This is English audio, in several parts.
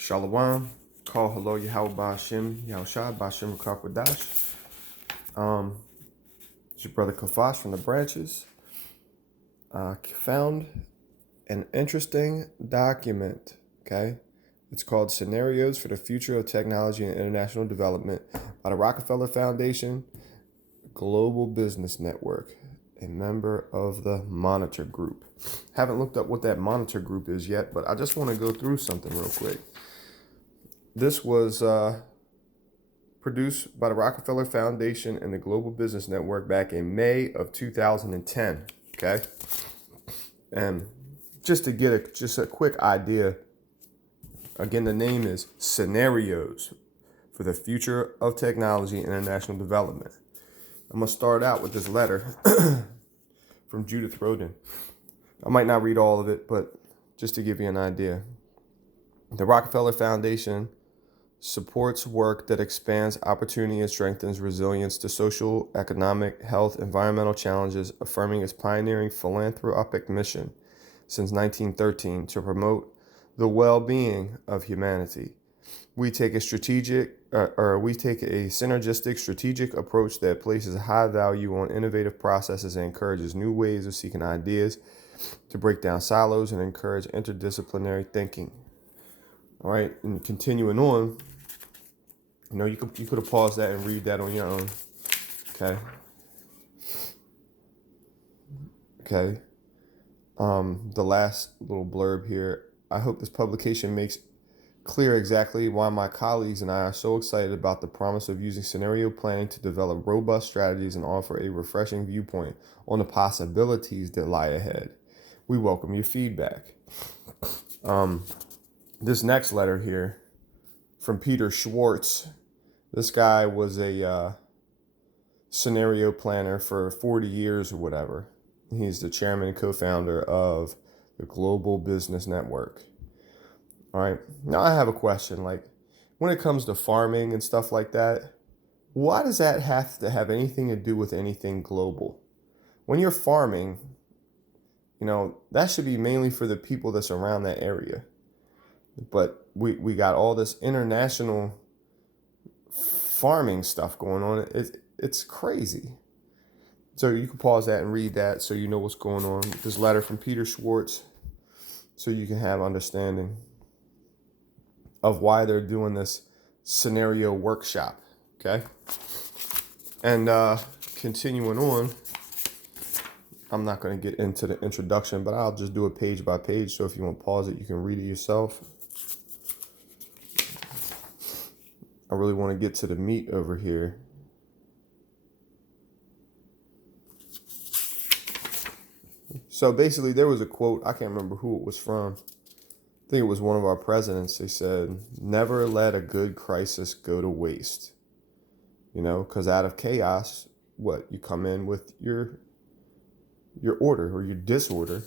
Shalom, call hello Yahweh Ba'Shem, Yahushua Ba'Shem Rakakwadash. It's your brother Kafash from the branches. Found an interesting document, okay? It's called Scenarios for the Future of Technology and International Development by the Rockefeller Foundation, Global Business Network, a member of the Monitor Group. Haven't looked up what that Monitor Group is yet, but I just want to go through something real quick. This was produced by the Rockefeller Foundation and the Global Business Network back in May of 2010, okay? And just to get a quick idea, again, the name is Scenarios for the Future of Technology and International Development. I'm going to start out with this letter from Judith Rodin. I might not read all of it, but just to give you an idea. The Rockefeller Foundation supports work that expands opportunity and strengthens resilience to social, economic, health, environmental challenges, affirming its pioneering philanthropic mission since 1913 to promote the well-being of humanity. We take a synergistic strategic approach that places high value on innovative processes and encourages new ways of seeking ideas to break down silos and encourage interdisciplinary thinking. All right, and continuing on, you could have paused that and read that on your own. Okay. The last little blurb here. I hope this publication makes clear exactly why my colleagues and I are so excited about the promise of using scenario planning to develop robust strategies and offer a refreshing viewpoint on the possibilities that lie ahead. We welcome your feedback. This next letter here from Peter Schwartz. This guy was a scenario planner for 40 years or whatever. He's the chairman and co-founder of the Global Business Network. All right. Now I have a question. Like, when it comes to farming and stuff like that, why does that have to have anything to do with anything global? When you're farming, that should be mainly for the people that's around that area. But we got all this international farming stuff going on. It's crazy. So you can pause that and read that so you know what's going on. This letter from Peter Schwartz, so you can have understanding of why they're doing this scenario workshop. Okay? And continuing on, I'm not going to get into the introduction, but I'll just do it page by page. So if you want to pause it, you can read it yourself. I really want to get to the meat over here. So basically, there was a quote. I can't remember who it was from. I think it was one of our presidents. They said, "Never let a good crisis go to waste." Because out of chaos, you come in with your order or your disorder.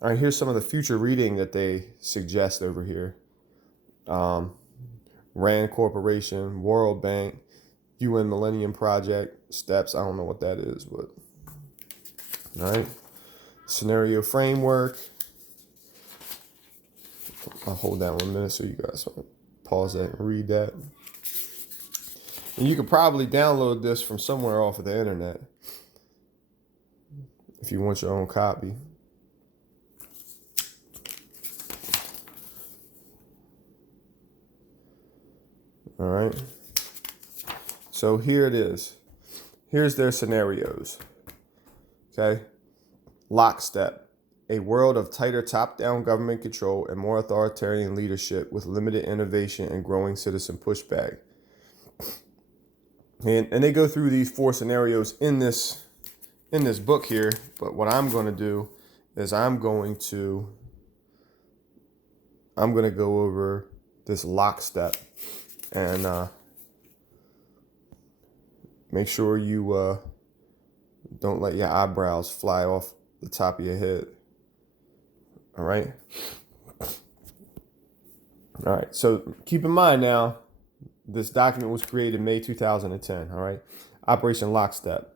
All right, here's some of the future reading that they suggest over here. RAND Corporation, World Bank, UN Millennium Project, STEPS. I don't know what that is, but all right. Scenario framework. I'll hold that 1 minute so you guys pause that and read that. And you could probably download this from somewhere off of the internet if you want your own copy. All right. So here it is. Here's their scenarios. Okay. Lockstep. A world of tighter top-down government control and more authoritarian leadership with limited innovation and growing citizen pushback. And they go through these 4 scenarios in this book here. But what I'm going to do is I'm going to go over this lockstep and make sure you don't let your eyebrows fly off the top of your head. All right. All right. So keep in mind now, this document was created in May 2010. All right. Operation Lockstep.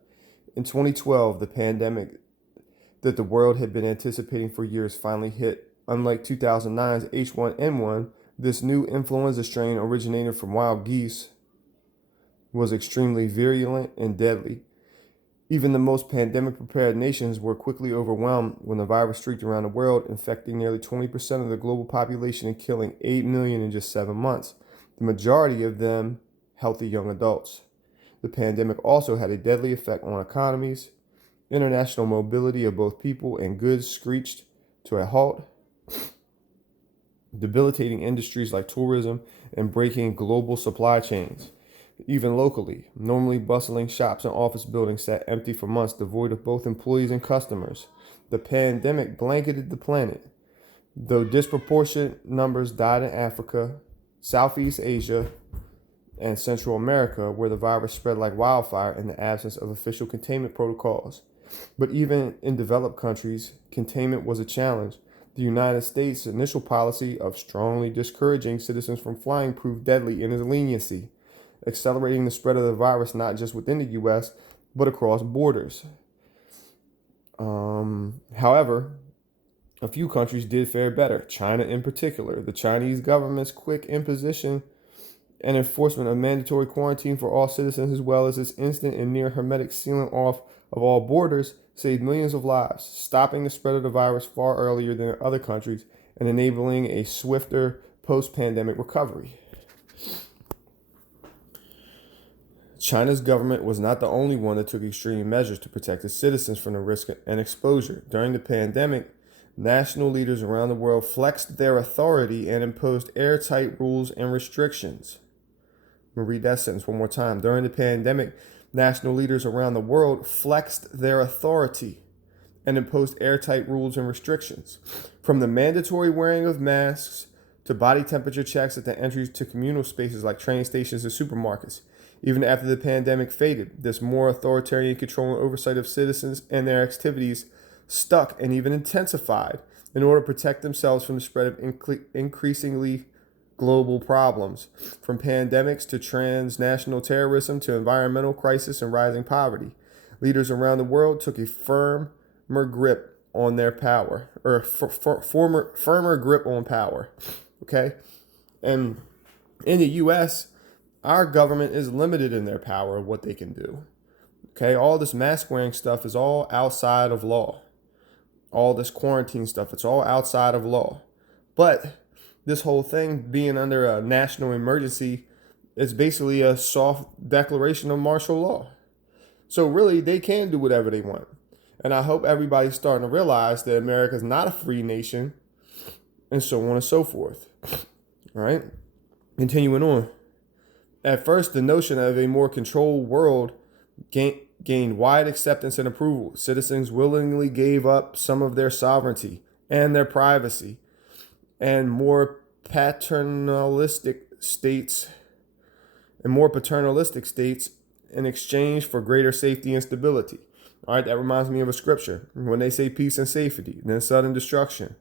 In 2012, the pandemic that the world had been anticipating for years finally hit unlike 2009's H1N1, this new influenza strain originated from wild geese was extremely virulent and deadly. Even the most pandemic-prepared nations were quickly overwhelmed when the virus streaked around the world, infecting nearly 20% of the global population and killing 8 million in just 7 months, the majority of them healthy young adults. The pandemic also had a deadly effect on economies. International mobility of both people and goods screeched to a halt, debilitating industries like tourism and breaking global supply chains. Even locally, normally bustling shops and office buildings sat empty for months, devoid of both employees and customers. The pandemic blanketed the planet. Though disproportionate numbers died in Africa, Southeast Asia, and Central America, where the virus spread like wildfire in the absence of official containment protocols. But even in developed countries, containment was a challenge. The United States' initial policy of strongly discouraging citizens from flying proved deadly in its leniency, accelerating the spread of the virus not just within the U.S., but across borders. However, a few countries did fare better, China in particular. The Chinese government's quick imposition and enforcement of mandatory quarantine for all citizens, as well as its instant and near hermetic sealing off of all borders, saved millions of lives, stopping the spread of the virus far earlier than other countries and enabling a swifter post-pandemic recovery. China's government was not the only one that took extreme measures to protect its citizens from the risk and exposure. During the pandemic, national leaders around the world flexed their authority and imposed airtight rules and restrictions. I'm going to read that sentence one more time. During the pandemic, national leaders around the world flexed their authority and imposed airtight rules and restrictions. From the mandatory wearing of masks to body temperature checks at the entries to communal spaces like train stations and supermarkets. Even after the pandemic faded, this more authoritarian control and oversight of citizens and their activities stuck and even intensified in order to protect themselves from the spread of increasingly global problems, from pandemics to transnational terrorism to environmental crisis and rising poverty. Leaders around the world took a firmer grip on their power, or firmer grip on power. Okay? And in the U.S., our government is limited in their power of what they can do. Okay? All this mask wearing stuff is all outside of law. All this quarantine stuff, it's all outside of law. But this whole thing being under a national emergency is basically a soft declaration of martial law. So really, they can do whatever they want. And I hope everybody's starting to realize that America is not a free nation, and so on and so forth. All right? Continuing on. At first, the notion of a more controlled world gained wide acceptance and approval. Citizens willingly gave up some of their sovereignty and their privacy, and more paternalistic states in exchange for greater safety and stability. All right, that reminds me of a scripture. When they say peace and safety, then sudden destruction.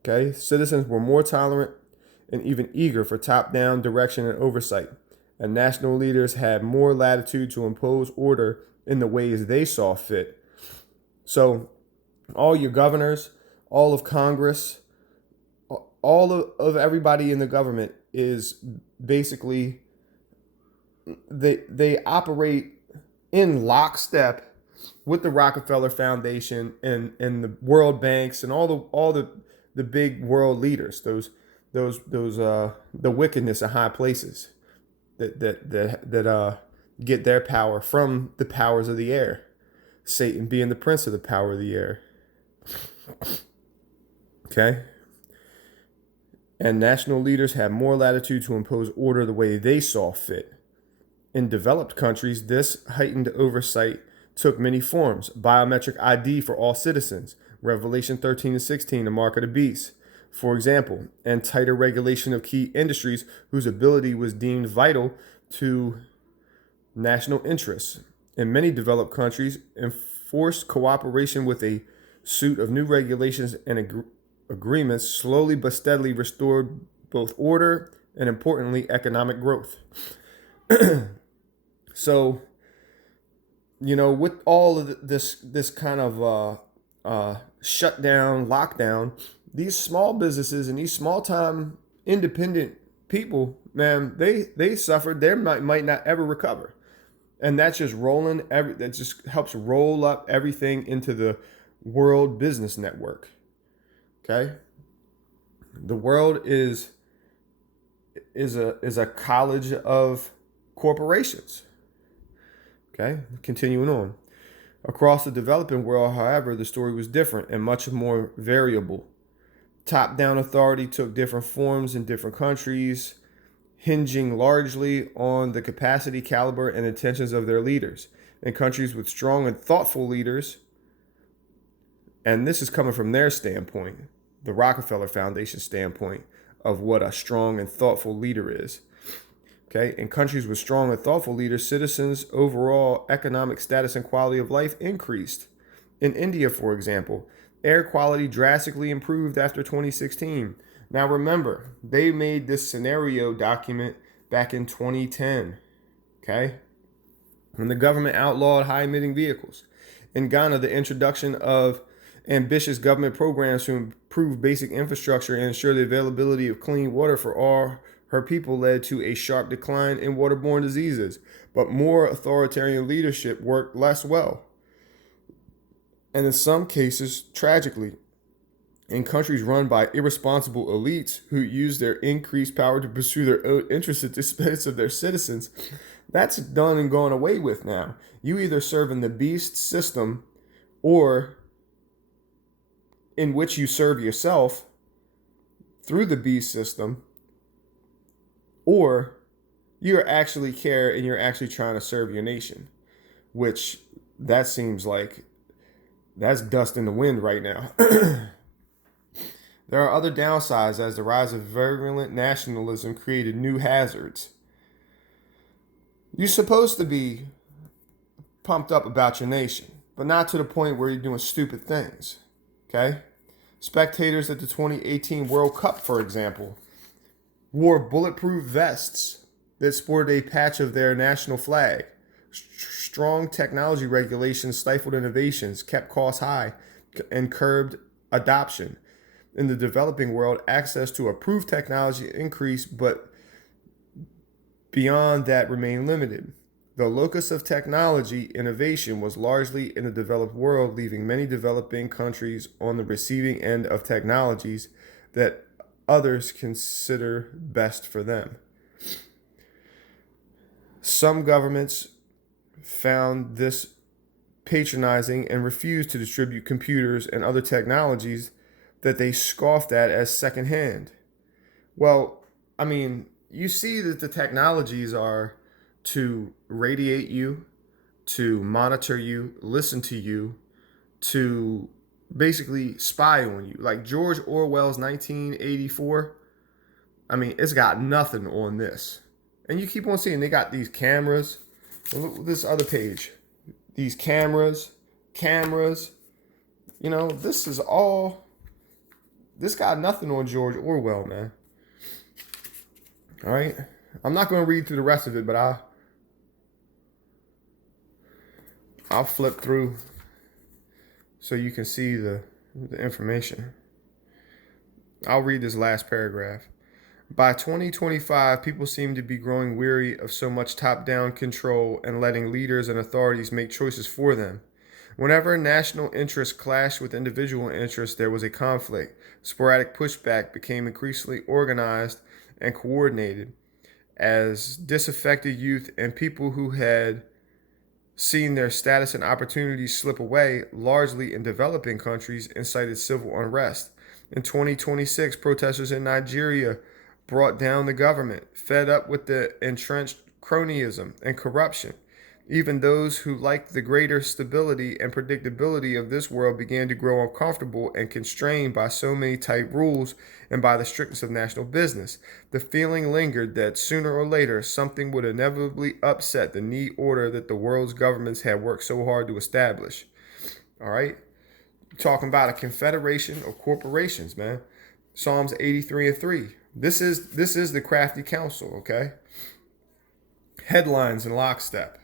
Okay, citizens were more tolerant and even eager for top-down direction and oversight. And national leaders had more latitude to impose order in the ways they saw fit. So all your governors, all of Congress, all of everybody in the government is basically, they operate in lockstep with the Rockefeller Foundation and the World Banks and all the big world leaders, the wickedness in high places that get their power from the powers of the air. Satan being the prince of the power of the air. Okay? And national leaders had more latitude to impose order the way they saw fit. In developed countries, this heightened oversight took many forms. Biometric ID for all citizens. Revelation 13 and 16, the mark of the beast, for example, and tighter regulation of key industries whose ability was deemed vital to national interests. In many developed countries, enforced cooperation with a suite of new regulations and agreements slowly but steadily restored both order and, importantly, economic growth. So, with all of this kind of shutdown, lockdown, these small businesses and these small time independent people, man, they suffered. They might not ever recover. And that's just that just helps roll up everything into the world business network. Okay? The world is a college of corporations. Okay? Continuing on. Across the developing world, however, the story was different and much more variable. Top-down authority took different forms in different countries, hinging largely on the capacity, caliber, and intentions of their leaders. In countries with strong and thoughtful leaders, and this is coming from their standpoint, the Rockefeller Foundation standpoint of what a strong and thoughtful leader is. Okay, in countries with strong and thoughtful leaders, citizens' overall economic status and quality of life increased. In India, for example, air quality drastically improved after 2016. Now remember, they made this scenario document back in 2010, okay? When the government outlawed high-emitting vehicles. In Ghana, the introduction of ambitious government programs to improve basic infrastructure and ensure the availability of clean water for all her people led to a sharp decline in waterborne diseases, but more authoritarian leadership worked less well. And in some cases, tragically, in countries run by irresponsible elites who use their increased power to pursue their own interests at the expense of their citizens, that's done and gone away with now. You either serve in the beast system or in which you serve yourself through the beast system, or you actually care and you're actually trying to serve your nation, which that seems like that's dust in the wind right now. There are other downsides as the rise of virulent nationalism created new hazards. You're supposed to be pumped up about your nation, but not to the point where you're doing stupid things. Okay? Spectators at the 2018 World Cup, for example, wore bulletproof vests that sported a patch of their national flag. Strong technology regulations stifled innovations, kept costs high, and curbed adoption. In the developing world, access to approved technology increased, but beyond that remained limited. The locus of technology innovation was largely in the developed world, leaving many developing countries on the receiving end of technologies that others consider best for them. Some governments found this patronizing and refused to distribute computers and other technologies that they scoffed at as secondhand. Well, I mean, you see that the technologies are to radiate you, to monitor you, listen to you, to basically spy on you. Like George Orwell's 1984, I mean, it's got nothing on this. And you keep on seeing they got these cameras. Look at this other page. These cameras. You know, this got nothing on George Orwell, man. All right? I'm not going to read through the rest of it, but I'll flip through so you can see the information. I'll read this last paragraph. By 2025, people seem to be growing weary of so much top-down control and letting leaders and authorities make choices for them. Whenever national interests clashed with individual interests, there was a conflict. Sporadic pushback became increasingly organized and coordinated as disaffected youth and people who had seen their status and opportunities slip away, largely in developing countries, incited civil unrest. In 2026, protesters in Nigeria brought down the government, fed up with the entrenched cronyism and corruption. Even those who liked the greater stability and predictability of this world began to grow uncomfortable and constrained by so many tight rules and by the strictness of national business. The feeling lingered that sooner or later something would inevitably upset the neat order that the world's governments had worked so hard to establish. All right? You're talking about a confederation of corporations, man. Psalms 83:3. This is the crafty counsel, okay? Headlines in lockstep.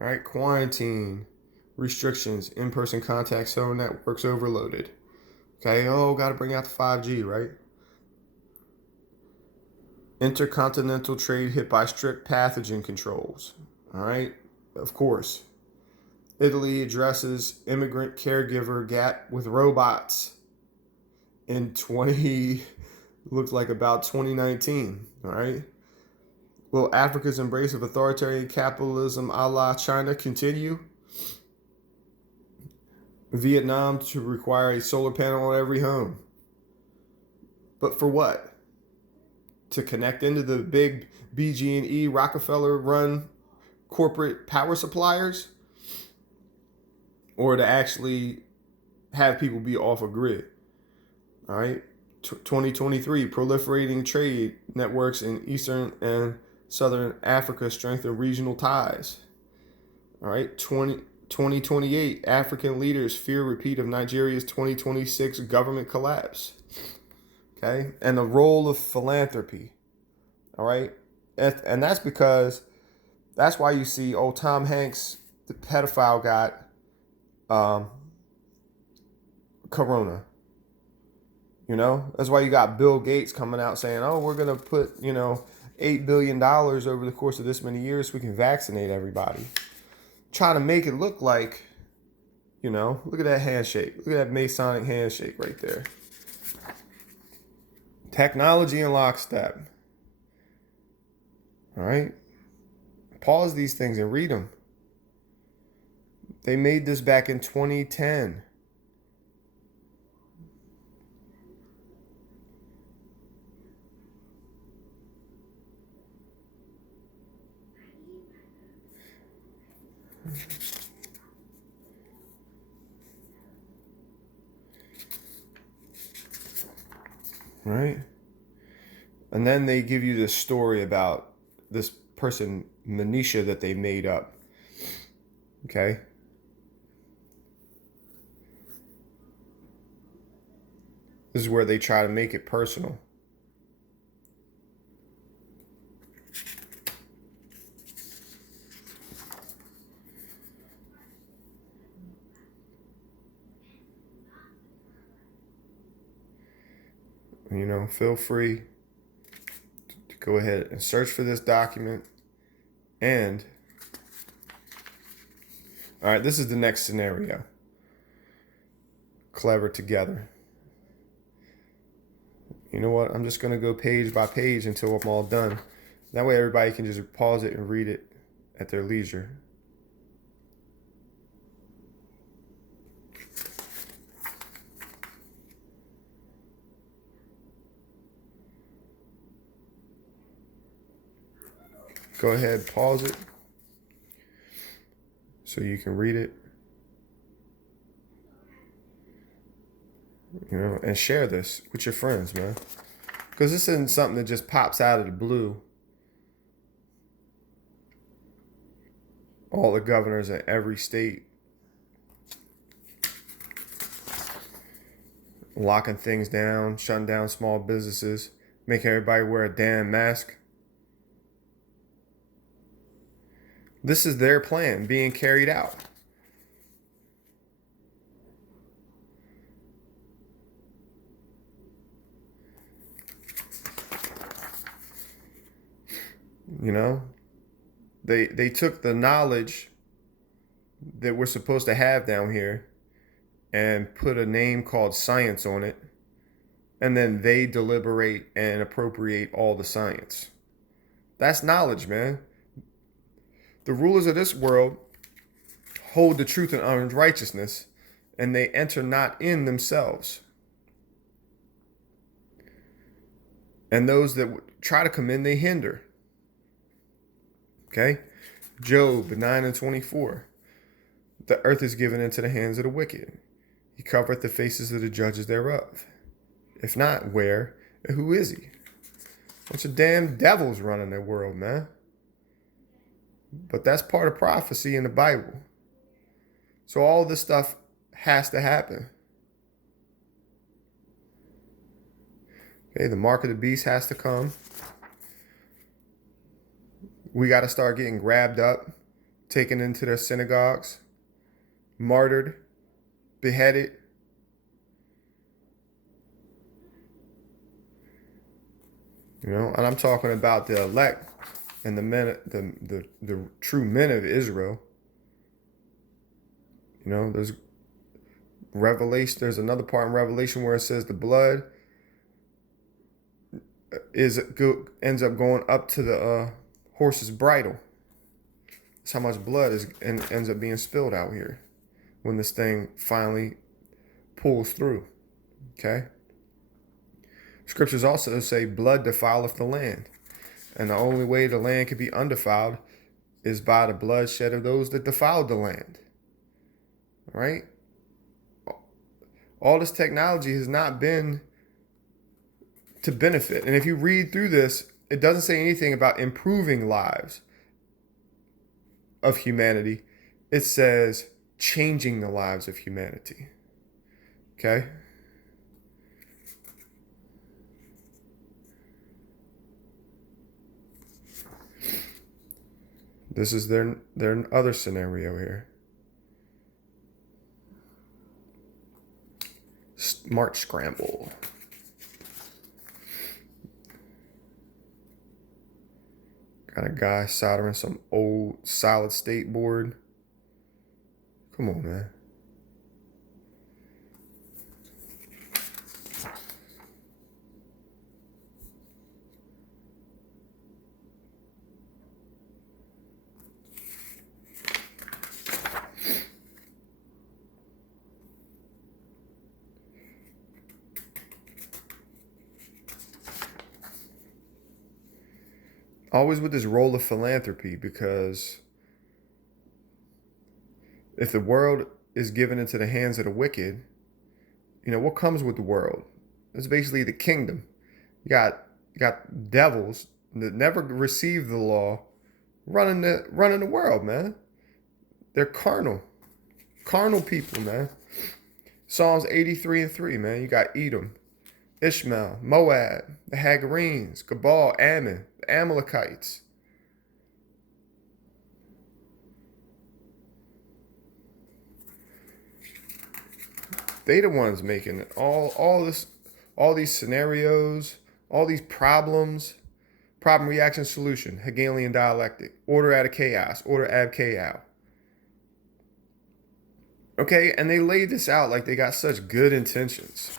All right, quarantine, restrictions, in-person contact, cell networks overloaded. Okay, oh, got to bring out the 5G, right? Intercontinental trade hit by strict pathogen controls. All right, of course. Italy addresses immigrant caregiver gap with robots in 20, looks like about 2019. All right. Will Africa's embrace of authoritarian capitalism a la China continue? Vietnam to require a solar panel on every home. But for what? To connect into the big BG&E Rockefeller run corporate power suppliers? Or to actually have people be off a grid? All right. 2023, proliferating trade networks in Eastern and Southern Africa strengthen regional ties. All right. 2028, African leaders fear repeat of Nigeria's 2026 government collapse. Okay. And the role of philanthropy. All right. And that's because that's why you see old Tom Hanks, the pedophile, got corona. You know, that's why you got Bill Gates coming out saying, oh, we're going to put, $8 billion over the course of this many years so we can vaccinate everybody. Trying to make it look like, look at that handshake. Look at that Masonic handshake right there. Technology in lockstep. All right. Pause these things and read them. They made this back in 2010. Right? And then they give you this story about this person, Manisha, that they made up. Okay? This is where they try to make it personal. Feel free to go ahead and search for this document. And, all right, this is the next scenario. Clever together. You know what? I'm just going to go page by page until I'm all done. That way everybody can just pause it and read it at their leisure. Go ahead, pause it so you can read it. And share this with your friends, man. Because this isn't something that just pops out of the blue. All the governors in every state locking things down, shutting down small businesses, making everybody wear a damn mask. This is their plan being carried out. They took the knowledge that we're supposed to have down here and put a name called science on it, and then they deliberate and appropriate all the science. That's knowledge, man. The rulers of this world hold the truth and unrighteousness, and they enter not in themselves. And those that try to come in, they hinder. Okay? Job 9:24. The earth is given into the hands of the wicked. He covereth the faces of the judges thereof. If not, where and who is he? Bunch of damn devils running the world, man. But that's part of prophecy in the Bible. So all this stuff has to happen. Okay, the mark of the beast has to come. We got to start getting grabbed up, taken into their synagogues, martyred, beheaded. You know, and I'm talking about the elect and the men, the true men of Israel. You know, there's Revelation. There's another part in Revelation where it says the blood ends up going up to the horse's bridle. That's how much blood ends up being spilled out here when this thing finally pulls through. Okay. Scriptures also say blood defileth the land. And the only way the land can be undefiled is by the bloodshed of those that defiled the land. Right? All this technology has not been to benefit. And if you read through this, it doesn't say anything about improving lives of humanity. It says changing the lives of humanity. Okay? This is their other scenario here. Smart scramble. Got a guy soldering some old solid state board. Come on, man. Always with this role of philanthropy, because if the world is given into the hands of the wicked, you know, what comes with the world? It's basically the kingdom. You got devils that never received the law running the world, man. They're carnal people, man. Psalms 83:3, man. You got Edom, Ishmael, Moab, the Hagarenes, Gebal, Ammon, the Amalekites. They the ones making it. All these scenarios, all these problems, problem, reaction, solution, Hegelian dialectic, order out of chaos, order ab chaos. Okay, and they laid this out like they got such good intentions.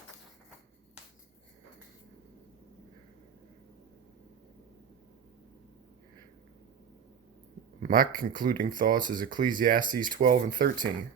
My concluding thoughts is Ecclesiastes 12:13.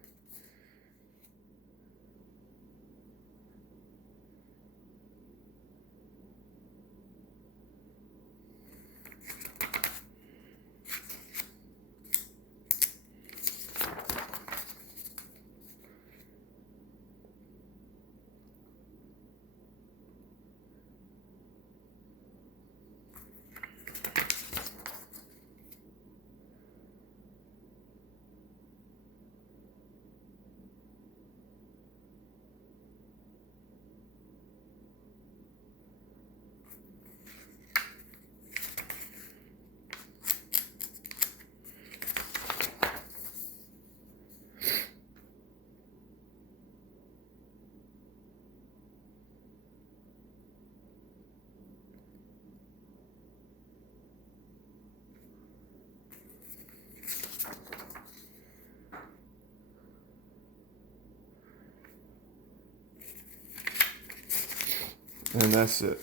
And that's it.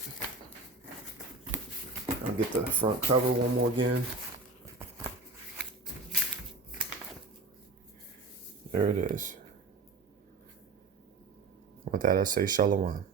I'll get the front cover one more again. There it is. With that, I say shalom.